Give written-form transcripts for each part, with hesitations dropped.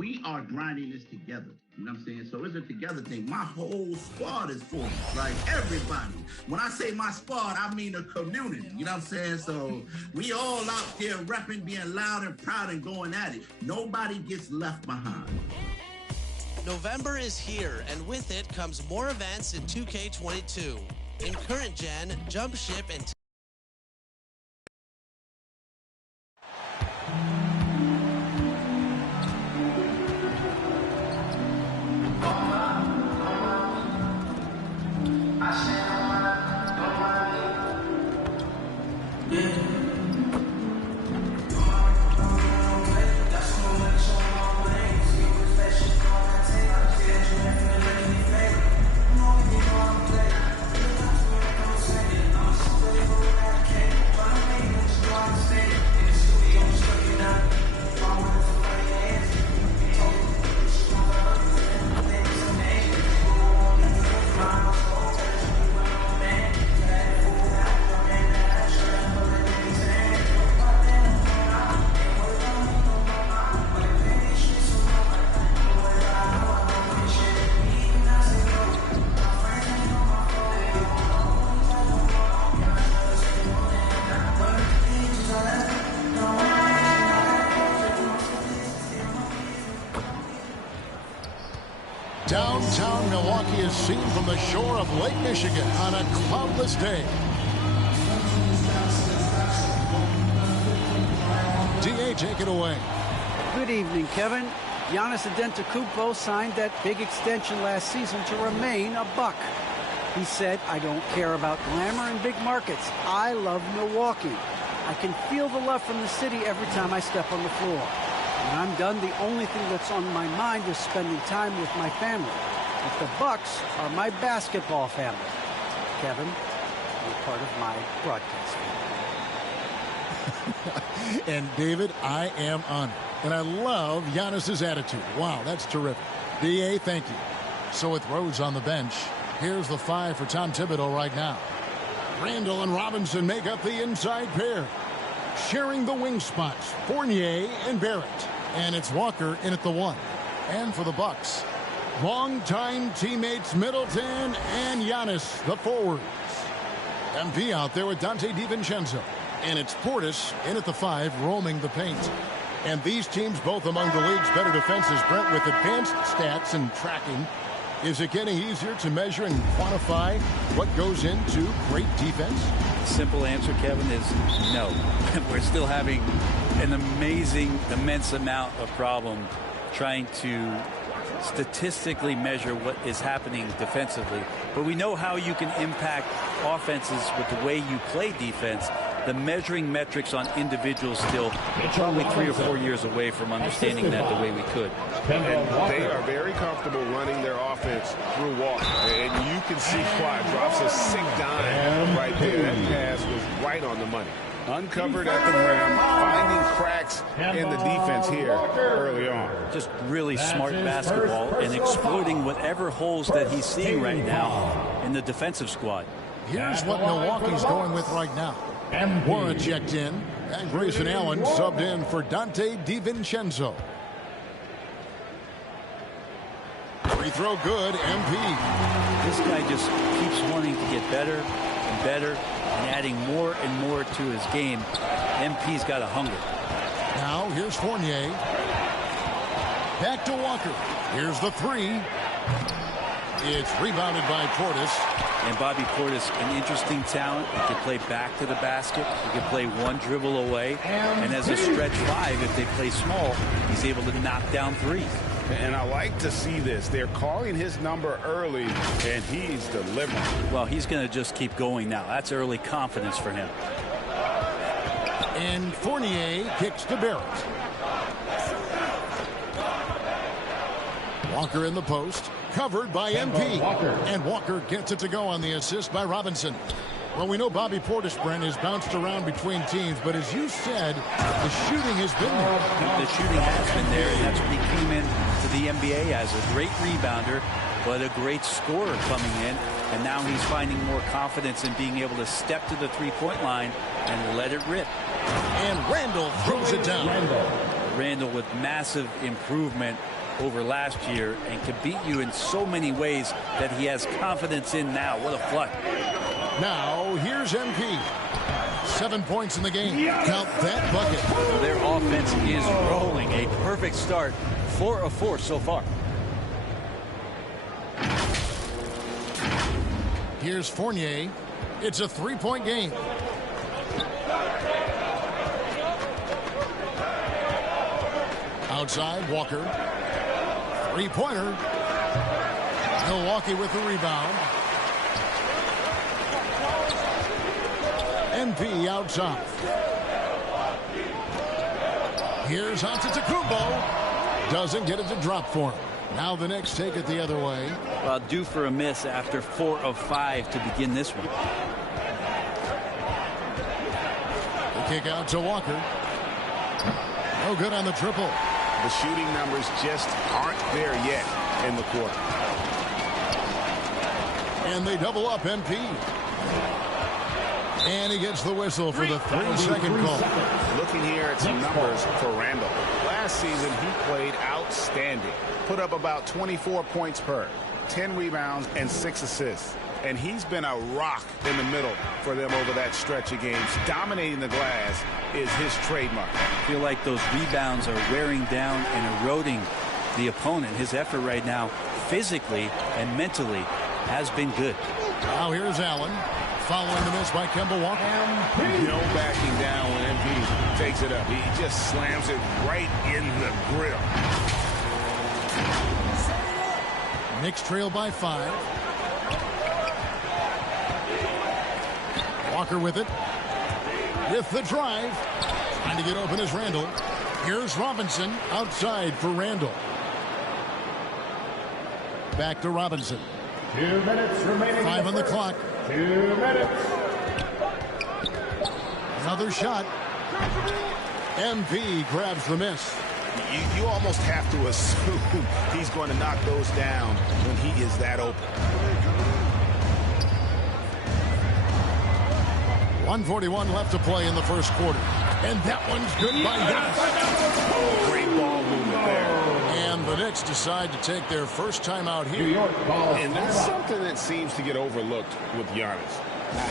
we are grinding this together. You know what I'm saying? So it's a together thing. My whole squad is for it. Like everybody. When I say my squad, I mean the community. You know what I'm saying? So we all out there repping, being loud and proud and going at it. Nobody gets left behind. November is here, and with it comes more events in 2K22. In current gen, jump ship and Downtown Milwaukee is seen from the shore of Lake Michigan on a cloudless day. DA, take it away. Good evening, Kevin. Giannis Antetokounmpo signed that big extension last season to remain a Buck. He said, "I don't care about glamour and big markets. I love Milwaukee. I can feel the love from the city every time I step on the floor. When I'm done, the only thing that's on my mind is spending time with my family. But the Bucks are my basketball family. Kevin, you're part of my broadcast family." And David, I am honored. And I love Giannis's attitude. Wow, that's terrific. DA, thank you. So with Rose on the bench, here's the 5 for Tom Thibodeau right now. Randall and Robinson make up the inside pair. Sharing the wing spots, Fournier and Barrett. And it's Walker in at the 1. And for the Bucks, longtime teammates Middleton and Giannis, the forwards. MP out there with Dante DiVincenzo. And it's Portis in at the 5, roaming the paint. And these teams both among the league's better defenses. Brent, with advanced stats and tracking, is it getting easier to measure and quantify what goes into great defense? Simple answer, Kevin, is no. We're still having an immense amount of problem trying to statistically measure what is happening defensively. But we know how you can impact offenses with the way you play defense. The measuring metrics on individuals still probably 3 or 4 years away from understanding that the way we could. And they are very comfortable running their offense through Walker. And you can see Quad drops a sick dime right there. That pass was right on the money. Uncovered at the rim, finding cracks in the defense here early on. Just really smart basketball and exploiting whatever holes that he's seeing right now in the defensive squad. Here's what Milwaukee's going with right now. Warren checked in, and Grayson Allen subbed in for Dante DiVincenzo. Free throw good, MP. This guy just keeps wanting to get better and better and adding more and more to his game. MP's got a hunger. Now here's Fournier. Back to Walker. Here's the 3. It's rebounded by Portis. And Bobby Portis, an interesting talent. He can play back to the basket. He can play one dribble away. And as a stretch 5, if they play small, he's able to knock down 3s. And I like to see this. They're calling his number early, and he's delivering. Well, he's going to just keep going now. That's early confidence for him. And Fournier kicks to Barrett. Walker in the post. Covered by MP. And Walker gets it to go on the assist by Robinson. Well, we know Bobby Portis, Brent, has bounced around between teams, but as you said, the shooting has been there. The shooting has been there, and that's what he came in to the NBA as, a great rebounder, but a great scorer coming in. And now he's finding more confidence in being able to step to the three-point line and let it rip. And Randall throws it down. Randall with massive improvement over last year and can beat you in so many ways that he has confidence in now. What a flush. Now, here's MP. 7 points in the game. Count that bucket. Well, their offense is rolling. A perfect start. 4 of 4 so far. Here's Fournier. It's a 3-point game. Outside, Walker. 3-pointer. Milwaukee with the rebound. MP outside. Here's Antetokounmpo. Doesn't get it to drop for him. Now the Knicks take it the other way. Well, due for a miss after 4 of 5 to begin this one. The kick out to Walker. No good on the triple. The shooting numbers just aren't there yet in the quarter. And they double up MP. And he gets the whistle for the 3-second call. Looking here at some numbers for Randall. Last season, he played outstanding. Put up about 24 points per, 10 rebounds, and 6 assists. And he's been a rock in the middle for them over that stretch of games. Dominating the glass is his trademark. I feel like those rebounds are wearing down and eroding the opponent. His effort right now, physically and mentally, has been good. Now here's Allen. Following the miss by Kemba Walker. No backing down when MP takes it up. He just slams it right in the grill. Knicks trail by 5. Walker with it. With the drive. Trying to get open is Randall. Here's Robinson outside for Randall. Back to Robinson. 2 minutes remaining. 5 on the clock. 2 minutes. Another shot. MP grabs the miss. You almost have to assume he's going to knock those down when he is that open. 1:41 left to play in the first quarter. And that one's good by Giannis. Great ball movement there. And the Knicks decide to take their first time out here. And that's something that seems to get overlooked with Giannis.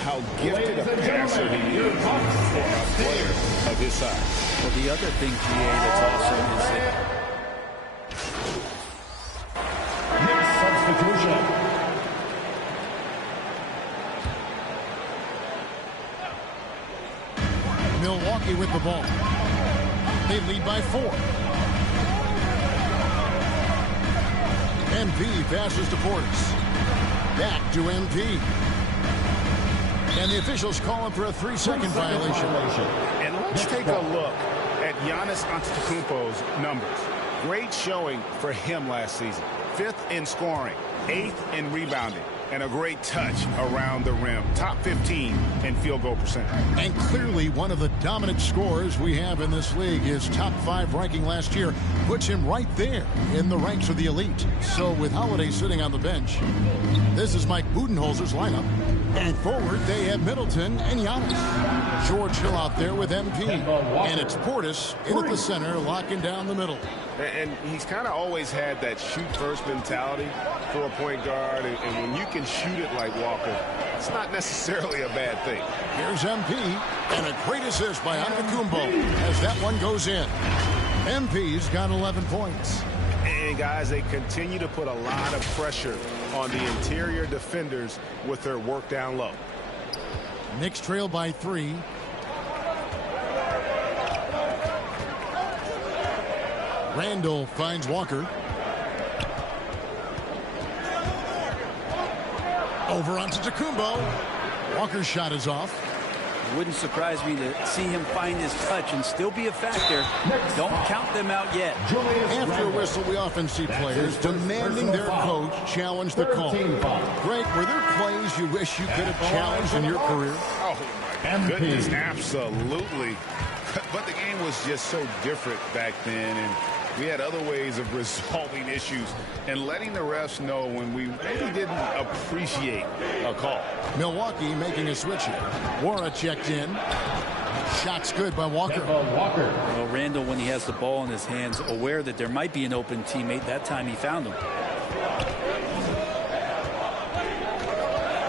How gifted a passer he is for a player of his size. Well, the other thing, GA, that's awesome is that Knicks substitution. Milwaukee with the ball. They lead by 4. MP passes to Portis. Back to MP. And the officials call him for a 3-second violation. And let's take a look at Giannis Antetokounmpo's numbers. Great showing for him last season. 5th in scoring, 8th in rebounding, and a great touch around the rim. Top 15 in field goal percentage. And clearly one of the dominant scorers we have in this league. His top 5 ranking last year puts him right there in the ranks of the elite. So with Holiday sitting on the bench, this is Mike Budenholzer's lineup. And forward, they have Middleton and Giannis. George Hill out there with MP. And it's Portis in at the center, locking down the middle. And he's kind of always had that shoot-first mentality for a point guard. And when you can shoot it like Walker, it's not necessarily a bad thing. Here's MP. And a great assist by Antetokounmpo as that one goes in. MP's got 11 points. And, guys, they continue to put a lot of pressure on the interior defenders with their work down low. Knicks trail by 3. Randall finds Walker. Over onto Antetokounmpo. Walker's shot is off. Wouldn't surprise me to see him find his touch and still be a factor. Don't count them out yet. After a whistle, we often see players demanding their coach challenge the call. Greg, were there plays you wish you could have challenged in your career? Oh, my goodness, absolutely. But the game was just so different back then, and we had other ways of resolving issues and letting the refs know when we maybe didn't appreciate a call. Milwaukee making a switch here. Wara checked in. Shot's good by Walker. Well, Randall, when he has the ball in his hands, aware that there might be an open teammate, that time he found him.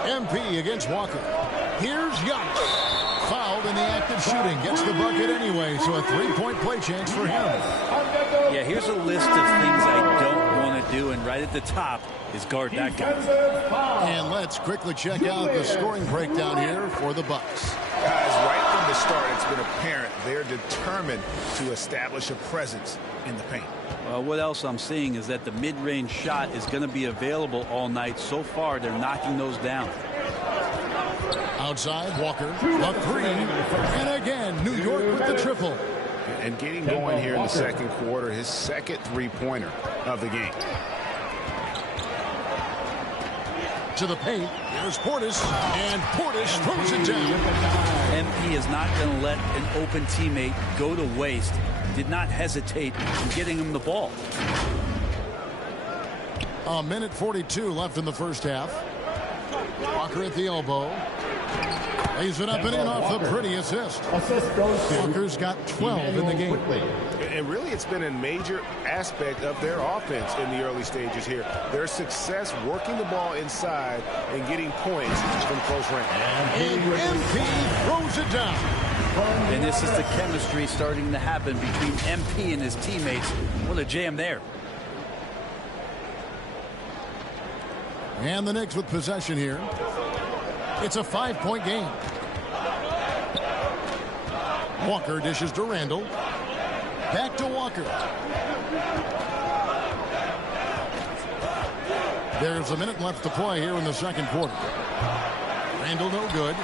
MP against Walker. Here's Giannis. Fouled in the act of shooting. Gets the bucket anyway, so a three-point play chance for him. Yeah, here's a list of things I don't want to do, and right at the top is guard that guy. And let's quickly check out the scoring breakdown here for the Bucks. Guys, right from the start, it's been apparent they're determined to establish a presence in the paint. What else I'm seeing is that the mid-range shot is going to be available all night. So far, they're knocking those down. Outside, Walker, a three, and again, New York with the triple. And getting going here in the second quarter, his second three-pointer of the game. To the paint, here's Portis, and Portis throws it down. MP is not going to let an open teammate go to waste. Did not hesitate in getting him the ball. A minute 42 left in the first half. Walker at the elbow. Lays it up and in off the pretty assist. Walker's got 12 in the game. And really, it's been a major aspect of their offense in the early stages here. Their success working the ball inside and getting points from close range. And MP throws it down. And this is the chemistry starting to happen between MP and his teammates. What a jam there. And the Knicks with possession here. It's a 5-point game. Walker dishes to Randall. Back to Walker. There's a minute left to play here in the second quarter. Randall no good.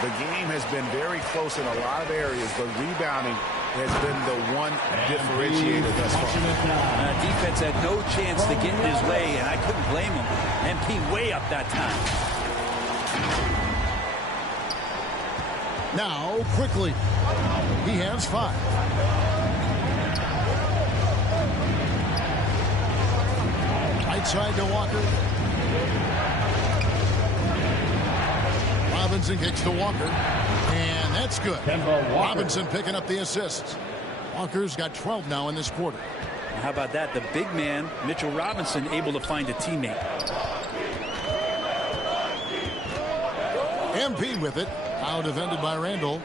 The game has been very close in a lot of areas, but rebounding has been the one differentiator thus far. Defense had no chance to get in his way, and I couldn't blame him. MP way up that time. Now, quickly. He has 5. Right side to Walker. Robinson kicks to Walker. And that's good. Robinson picking up the assists. Walker's got 12 now in this quarter. How about that? The big man, Mitchell Robinson, able to find a teammate. MP with it. Now defended by Randall.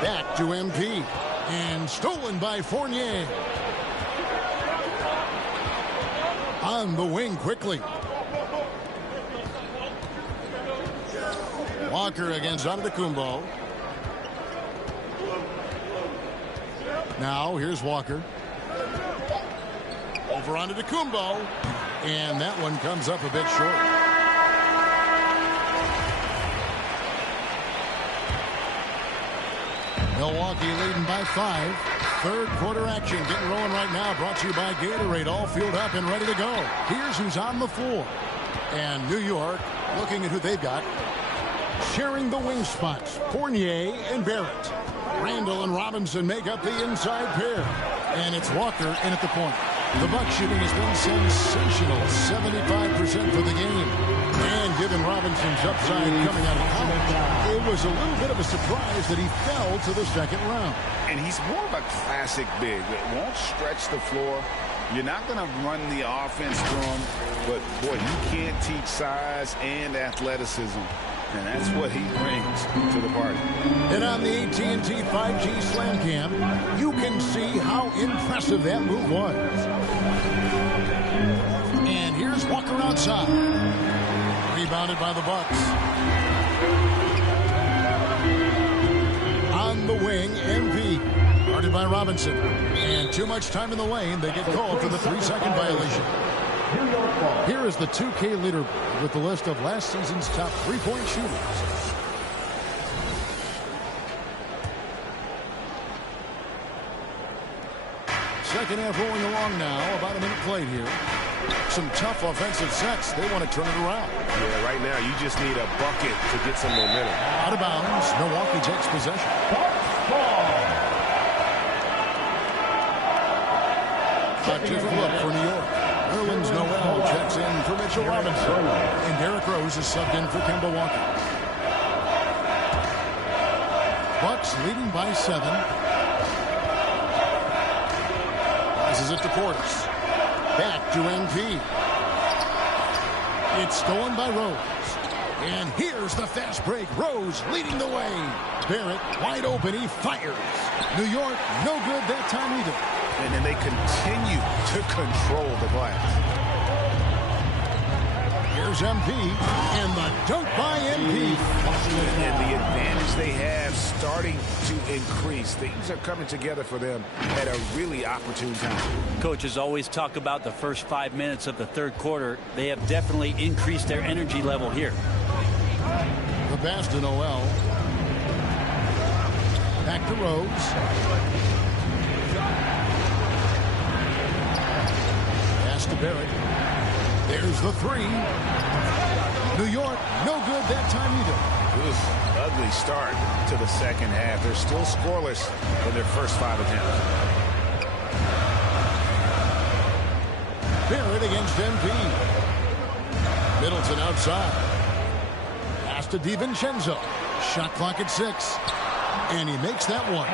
Back to MP. And stolen by Fournier. On the wing quickly. Walker against Antetokounmpo. Now here's Walker. Over Antetokounmpo. And that one comes up a bit short. Milwaukee leading by 5. Third quarter action getting rolling right now. Brought to you by Gatorade. All fueled up and ready to go. Here's who's on the floor. And New York looking at who they've got. Sharing the wing spots. Fournier and Barrett. Randall and Robinson make up the inside pair. And it's Walker in at the point. The Bucks shooting has been sensational. 75% for the game. And given Robinson's upside coming out of college, it was a little bit of a surprise that he fell to the second round. And he's more of a classic big that won't stretch the floor. You're not going to run the offense through him, but boy, you can't teach size and athleticism. And that's what he brings to the party. And on the AT&T 5G Slam Cam, you can see how impressive that move was. And here's Walker outside. Rebounded by the Bucks. On the wing, MP. Guarded by Robinson. And too much time in the lane. They get called for the 3-second violation. Here is the 2K leader with the list of last season's top three-point shooters. Second half rolling along now. About a minute played here. Some tough offensive sets. They want to turn it around. Yeah, right now you just need a bucket to get some momentum. Out of bounds. Milwaukee takes possession. A different look for New York. Nerlens Noel checks in for Mitchell Robinson. And Derrick Rose is subbed in for Kemba Walker. Bucks leading by 7. Passes it to Portis. Back to MP. It's stolen by Rose. And here's the fast break. Rose leading the way. Barrett wide open. He fires. New York, no good that time either. And then they continue to control the glass. Here's MP. And the dunk by MP. And the advantage they have starting to increase. Things are coming together for them at a really opportune time. Coaches always talk about the first 5 minutes of the third quarter. They have definitely increased their energy level here. The pass to Noel. Back to Rose. Pass to Barrett. There's the 3. New York, no good that time either. Ugly start to the second half. They're still scoreless in their first 5 attempts. Barrett against MP. Middleton outside. Pass to DiVincenzo. Shot clock at 6. And he makes that one.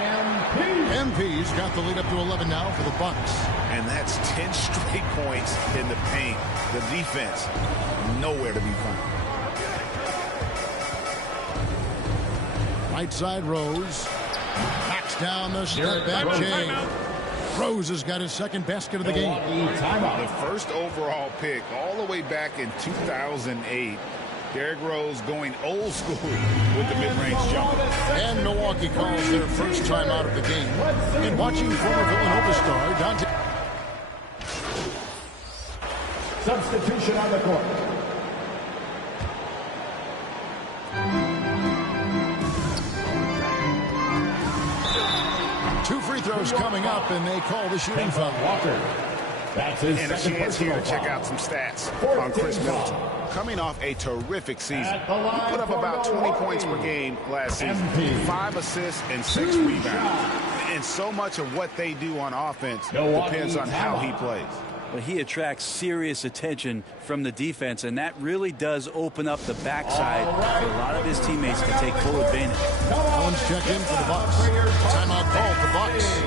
MP's got the lead up to 11 now for the Bucks. And that's 10 straight points in the paint. The defense, nowhere to be found. Right side, Rose. Backs down the step back chain. Rose has got his second basket of the game. The first overall pick all the way back in 2008. Derrick Rose going old school with the mid-range jumper. And Milwaukee calls their first time out of the game. And watching former Villanova star Dante. Substitution on the court. Two free throws coming up, and they call the shooting foul. Walker. That's his And a second chance here to personal check foul. out some stats on Chris Middleton. Coming off a terrific season. He put up about 20 points per game last season. 5 assists and 6 rebounds. And so much of what they do on offense depends on how he plays. But he attracts serious attention from the defense, and that really does open up the backside for a lot of his teammates to take full advantage. Collins check in for the Bucks. Timeout called for Bucks.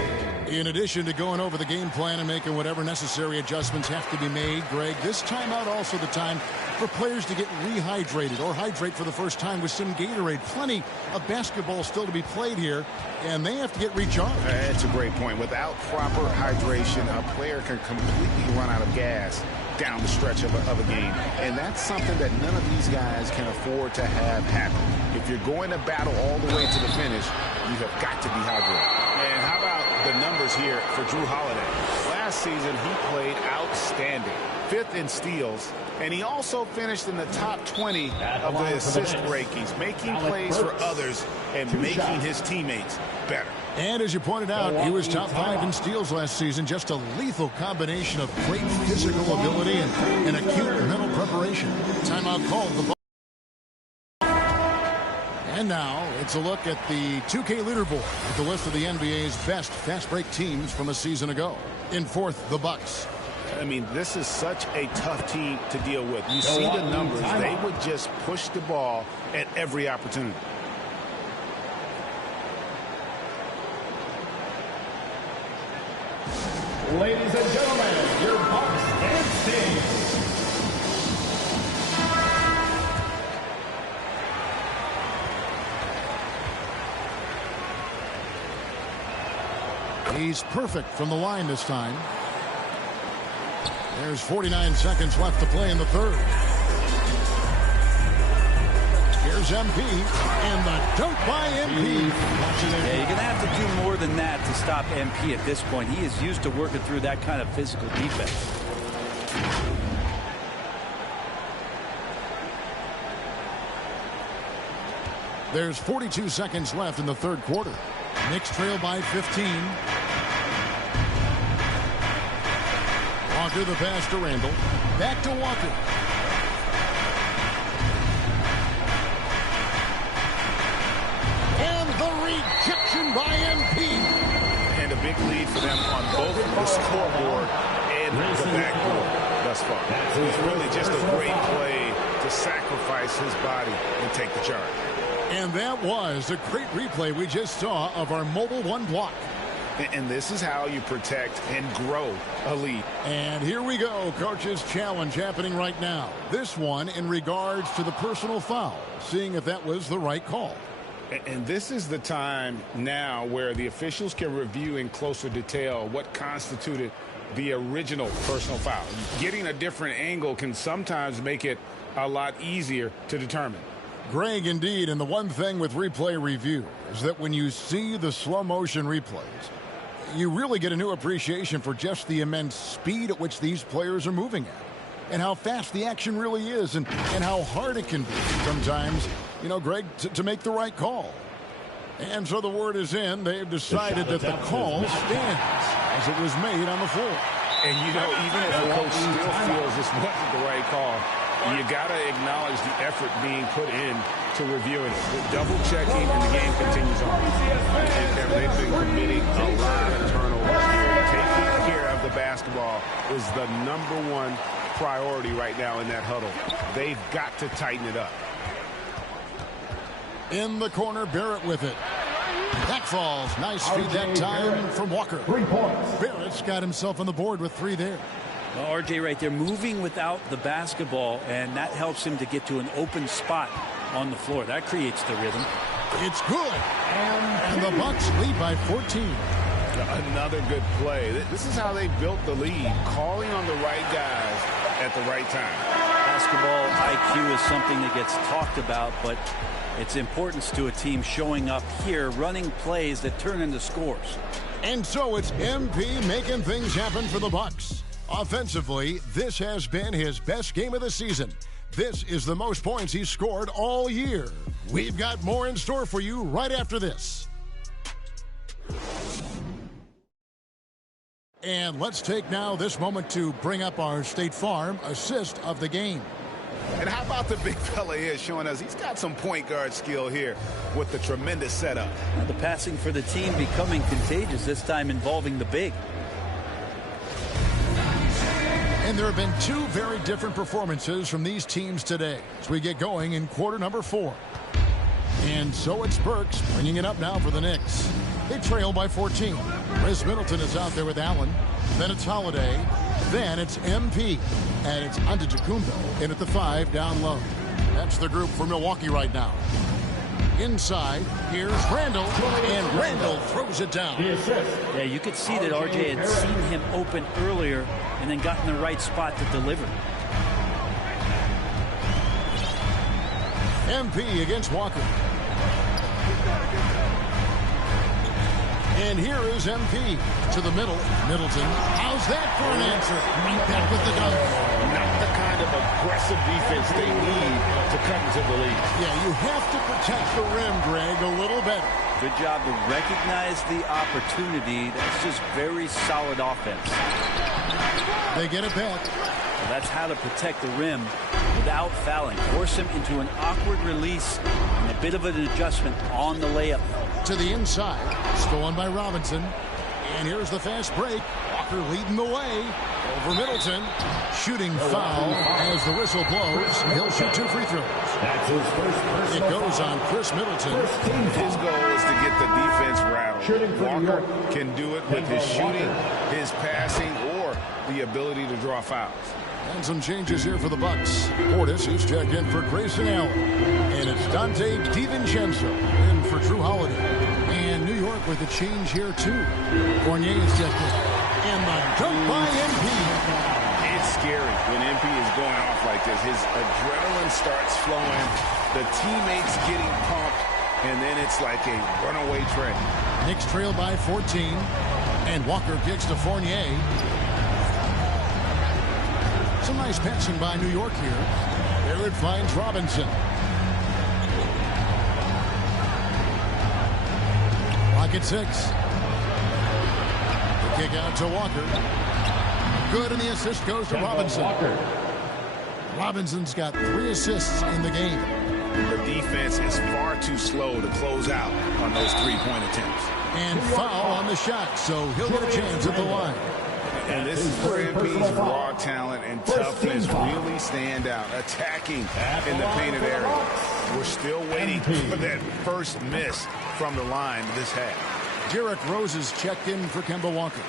In addition to going over the game plan and making whatever necessary adjustments have to be made, Greg, this timeout also the time for players to get rehydrated or hydrate for the first time with some Gatorade. Plenty of basketball still to be played here, and they have to get recharged. That's a great point. Without proper hydration, a player can completely run out of gas down the stretch of a game. And that's something that none of these guys can afford to have happen. If you're going to battle all the way to the finish, you have got to be hydrated. And how about the numbers here for Drew Holiday? Last season, he played outstanding. 5th in steals, and he also finished in the top 20 of the assist rankings, making plays for others and making his teammates better. And as you pointed out, he was top 5 in steals last season. Just a lethal combination of great physical ability and acute mental preparation. Timeout called the Bucks. And now it's a look at the 2K leaderboard with the list of the NBA's best fast break teams from a season ago. In 4th, the Bucks. I mean, this is such a tough team to deal with. You see the numbers. They would just push the ball at every opportunity. Ladies and gentlemen, your Bucks and Stings. He's perfect from the line this time. There's 49 seconds left to play in the third. Here's MP, and the dunk by MP. Yeah, you're going to have to do more than that to stop MP at this point. He is used to working through that kind of physical defense. There's 42 seconds left in the third quarter. Knicks trail by 15. Walker the pass to Randall. Back to Walker. And the rejection by MP. And a big lead for them on both the scoreboard and the backboard thus far. It's really just a great play to sacrifice his body and take the charge. And that was a great replay we just saw of our Mobile One block. And this is how you protect and grow a lead. And here we go. Coach's challenge happening right now. This one in regards to the personal foul, seeing if that was the right call. And this is the time now where the officials can review in closer detail what constituted the original personal foul. Getting a different angle can sometimes make it a lot easier to determine. Greg, indeed, and the one thing with replay review is that when you see the slow motion replays, you really get a new appreciation for just the immense speed at which these players are moving at, and how fast the action really is, and how hard it can be sometimes, you know, Greg, to make the right call. And so the word is in. They've decided that the call stands as it was made on the floor. And, you know, even if the coach still feels this wasn't the right call, you got to acknowledge the effort being put in to reviewing it. Double checking, and the game continues on. And they've been committing a lot of turnovers here. Taking care of the basketball is the #1 priority right now in that huddle. They've got to tighten it up. In the corner, Barrett with it. That falls. Nice feed that time from Walker. 3 points. Barrett's got himself on the board with 3 there. Well, RJ right there moving without the basketball, and that helps him to get to an open spot on the floor. That creates the rhythm. It's good. And the Bucks lead by 14. Another good play. This is how they built the lead, calling on the right guys at the right time. Basketball IQ is something that gets talked about, but its importance to a team showing up here, running plays that turn into scores. And so it's MP making things happen for the Bucks. Offensively, this has been his best game of the season. This is the most points he's scored all year. We've got more in store for you right after this. And let's take now this moment to bring up our State Farm assist of the game. And how about the big fella here showing us he's got some point guard skill here with the tremendous setup. The passing for the team becoming contagious, this time involving the big. And there have been 2 very different performances from these teams today as we get going in quarter number 4. And so it's Burks bringing it up now for the Knicks. They trail by 14. Chris Middleton is out there with Allen. Then it's Holiday. Then it's MP. And it's Antetokounmpo in at the 5 down low. That's the group for Milwaukee right now. Inside, here's Randall, and Randall throws it down. Yeah, you could see that RJ had seen him open earlier and then got in the right spot to deliver. MP against Walker. And here is MP to the middle. Middleton. How's that for an answer? Right back with the dunk. Not the kind of aggressive defense they need to cut into the lead. Yeah, you have to protect the rim, Greg, a little better. Good job to recognize the opportunity. That's just very solid offense. They get it back. Well, that's how to protect the rim without fouling. Force him into an awkward release and a bit of an adjustment on the layup. To the inside. Stolen by Robinson. And here's the fast break. Walker leading the way. Over Middleton. Shooting foul as the whistle blows. He'll shoot 2 free throws. That's his first personal It goes foul. on Chris Middleton. His goal is to get the defense rattled. Walker can do it with his shooting, his passing, or the ability to draw fouls. And some changes here for the Bucks. Portis is checked in for Grayson Allen. And it's Dante DiVincenzo in for Drew Holiday. And New York with a change here, too. Fournier is checked in. And the dunk by MP. It's scary when MP is going off like this. His adrenaline starts flowing. The teammates getting pumped. And then it's like a runaway train. Knicks trail by 14. And Walker kicks to Fournier. Some nice passing by New York here. There it finds Robinson. Clock at 6. The kick out to Walker. Good, and the assist goes to Robinson. Robinson's got 3 assists in the game. The defense is far too slow to close out on those 3-point attempts. And foul on the shot, so he'll get a chance at the line. And this is where MP's raw talent and toughness really stand out, attacking in the painted area. We're still waiting for that first miss from the line this half. Derrick Rose is checked in for Kemba Walker.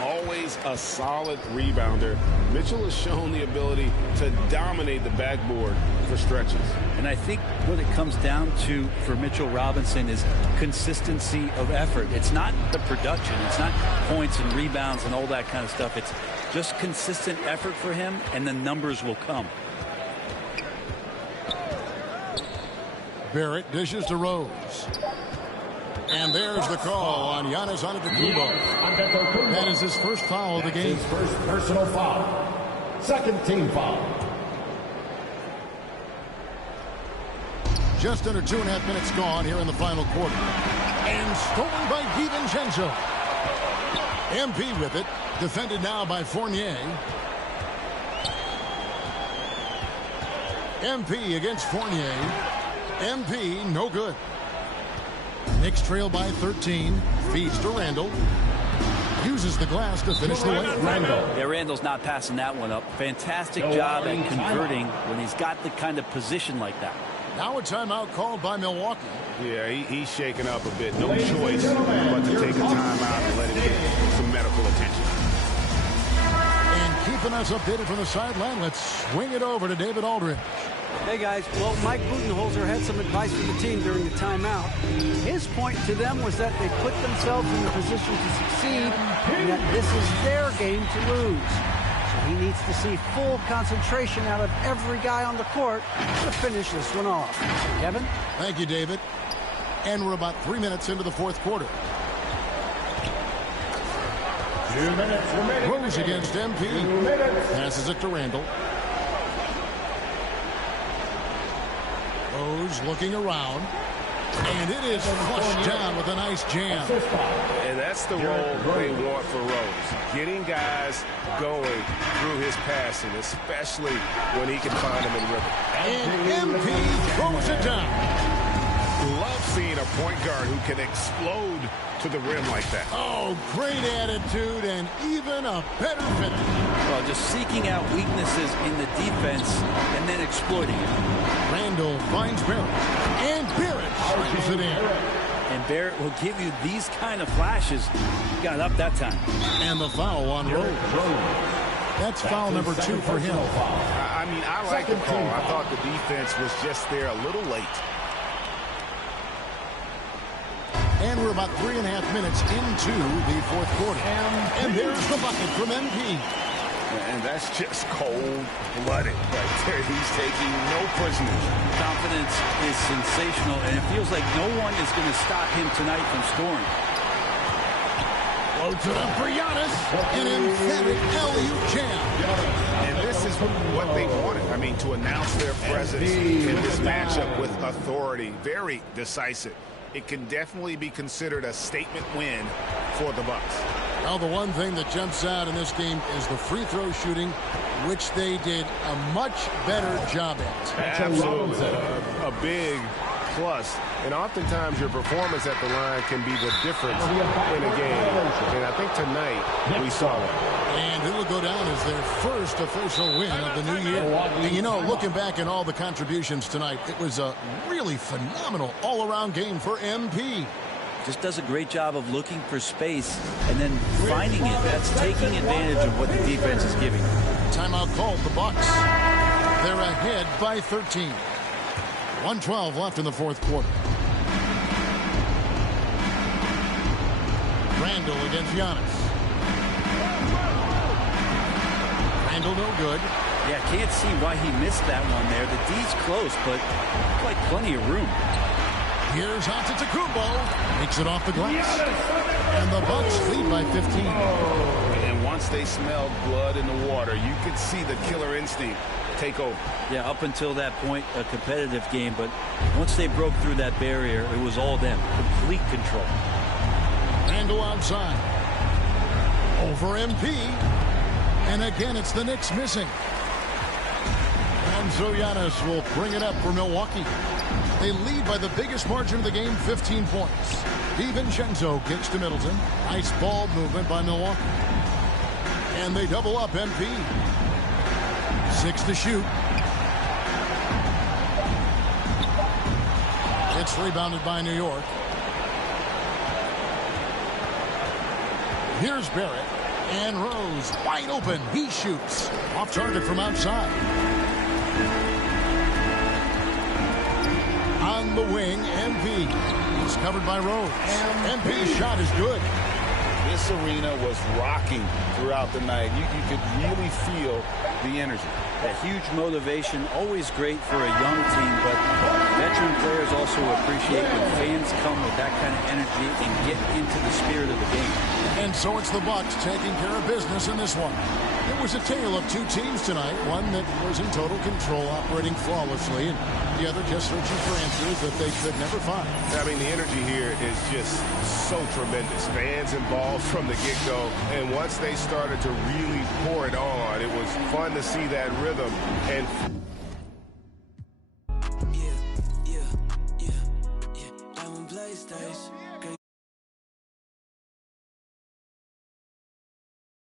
Always a solid rebounder. Mitchell has shown the ability to dominate the backboard for stretches. And I think what it comes down to for Mitchell Robinson is consistency of effort. It's not the production. It's not points and rebounds and all that kind of stuff. It's just consistent effort for him, and the numbers will come. Barrett dishes to Rose. And there's the call on Giannis Antetokounmpo. That is his first foul of the game. His first personal foul. Second team foul. Just under 2.5 minutes gone here in the final quarter. And stolen by DiVincenzo. MP with it. Defended now by Fournier. MP against Fournier. MP no good. Knicks trail by 13. Feeds to Randall. Uses the glass to finish the way. Yeah, Randall's not passing that one up. Fantastic job at converting when he's got the kind of position like that. Now a timeout called by Milwaukee. Yeah, he's shaking up a bit. No choice but to take a timeout and let him get some medical attention. And keeping us updated from the sideline, let's swing it over to David Aldridge. Hey, guys. Well, Mike Budenholzer had some advice for the team during the timeout. His point to them was that they put themselves in the position to succeed and that this is their game to lose. So he needs to see full concentration out of every guy on the court to finish this one off. Kevin? Thank you, David. And we're about 3 minutes into the fourth quarter. 2 minutes remaining. Rose against MP. Passes it to Randall. Rose looking around. And it is flushed down with a nice jam. And that's the role they want for Rose. Getting guys going through his passing, especially when he can find them in rhythm. And MP throws it down. Love seeing a point guard who can explode to the rim like that. Oh, great attitude and even a better finish. Well, just seeking out weaknesses in the defense and then exploiting it. Randall finds Barrett. And Barrett slams it in. And Barrett will give you these kind of flashes. He got up that time. And the foul on Rose. That's foul number 2 for him. I mean, I like the call. I thought the defense was just there a little late. And we're about 3.5 minutes into the fourth quarter. And there's the bucket from MP. And that's just cold-blooded right there. He's taking no prisoners. Confidence is sensational, and it feels like no one is going to stop him tonight from scoring. Floats it up for Giannis. An emphatic alley-oop jam. And this is what they wanted. I mean, to announce their presence in this matchup with authority. Very decisive. It can definitely be considered a statement win for the Bucks. Now, the one thing that jumps out in this game is the free throw shooting, which they did a much better job at. Absolutely. A big plus. And oftentimes your performance at the line can be the difference in a game. And I think tonight we saw that. And it'll go down as their first official win of the new year. And, you know, looking back at all the contributions tonight, it was a really phenomenal all-around game for MP. Just does a great job of looking for space and then finding it. That's taking advantage of what the defense is giving. Timeout called the Bucks. They're ahead by 13. 1:12 left in the fourth quarter. Randall against Giannis. Randall no good. Yeah, can't see why he missed that one there. The D's close, but quite plenty of room. Here's Antetokounmpo. Makes it off the glass. And the Bucks lead by 15. And once they smelled blood in the water, you could see the killer instinct take over. Yeah, up until that point, a competitive game, but once they broke through that barrier, it was all them. Complete control. Randall outside. Over MP. And again, it's the Knicks missing. And so Giannis will bring it up for Milwaukee. They lead by the biggest margin of the game, 15 points. DiVincenzo kicks to Middleton. Nice ball movement by Milwaukee. And they double up MP. 6 to shoot. It's rebounded by New York. Here's Barrett. And Rose, wide open. He shoots. Off target from outside. On the wing, MP. He's covered by Rose. MP's shot is good. This arena was rocking throughout the night. You could really feel the energy. A huge motivation, always great for a young team, but veteran players also appreciate when fans come with that kind of energy and get into the spirit of the game. And so it's the Bucks taking care of business in this one. It was a tale of two teams tonight, one that was in total control, operating flawlessly, and the other just searching for answers that they could never find. I mean, the energy here is just so tremendous. Fans involved from the get-go, and once they started to really pour it on, it was fun to see that rhythm. And